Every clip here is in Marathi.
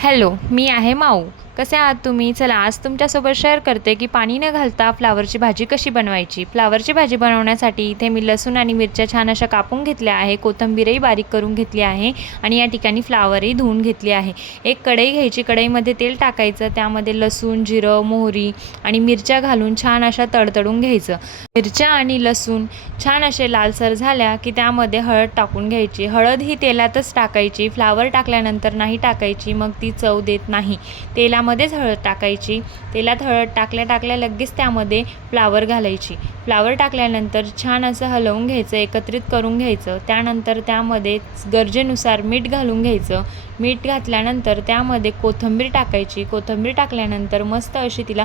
हॅलो, मी आहे माऊ. कसे आहात तुम्ही? चला आज तुमच्यासोबत शेअर करते की पाणी न घालता फ्लावरची भाजी कशी बनवायची. फ्लावरची भाजी बनवण्यासाठी इथे मी लसूण आणि मिरच्या छान अशा कापून घेतल्या आहे. कोथिंबीरही बारीक करून घेतली आहे आणि या ठिकाणी फ्लावरही धुवून घेतली आहे. एक कढई घ्यायची, कढईमध्ये तेल टाकायचं, त्यामध्ये लसूण, जिरं, मोहरी आणि मिरच्या घालून छान अशा तडतडून घ्यायचं. मिरच्या आणि लसूण छान असे लालसर झाल्या की त्यामध्ये हळद टाकून घ्यायची. हळद ही तेलातच टाकायची, फ्लावर टाकल्यानंतर नाही टाकायची, मग ती चव देत नाही. तेलामध्येच हळद टाकायची. तेलात हळद टाकल्या लगेच त्यामध्ये फ्लावर घालायची. फ्लावर टाकल्यानंतर छान असं हलवून घ्यायचं, एकत्रित करून घ्यायचं. त्यानंतर त्यामध्ये गरजेनुसार मीठ घालून घ्यायचं. मीठ घातल्यानंतर त्यामध्ये कोथिंबीर टाकायची. कोथिंबीर टाकल्यानंतर मस्त अशी तिला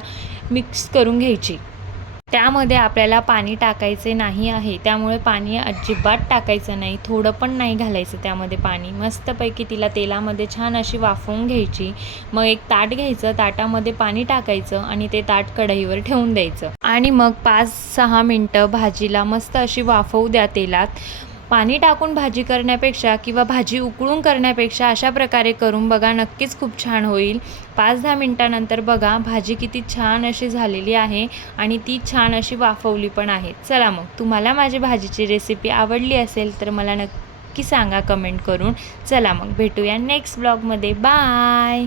मिक्स करून घ्यायची. त्यामध्ये आपल्याला पाणी टाकायचे नाही आहे, त्यामुळे पाणी अजिबात टाकायचं नाही, थोडं पण नाही घालायचं त्यामध्ये पाणी. मस्तपैकी तिला तेलामध्ये छान अशी वाफवून घ्यायची. मग एक ताट घ्यायचं, ताटामध्ये पाणी टाकायचं आणि ते ताट कढईवर ठेवून द्यायचं आणि मग 5-6 मिनटं भाजीला मस्त अशी वाफवू द्या तेलात. पाणी टाकून भाजी करण्यापेक्षा किंवा भाजी उकळून करण्यापेक्षा अशा प्रकारे करून बघा, नक्कीच खूप छान होईल. 5-10 मिनटानंतर बघा भाजी किती छान अशी झालेली आहे आणि ती छान अशी वाफवली पण आहे. चला मग, तुम्हाला माझी भाजीची रेसिपी आवडली असेल तर मला नक्की सांगा कमेंट करून. चला मग भेटूया नेक्स्ट ब्लॉगमध्ये. बाय.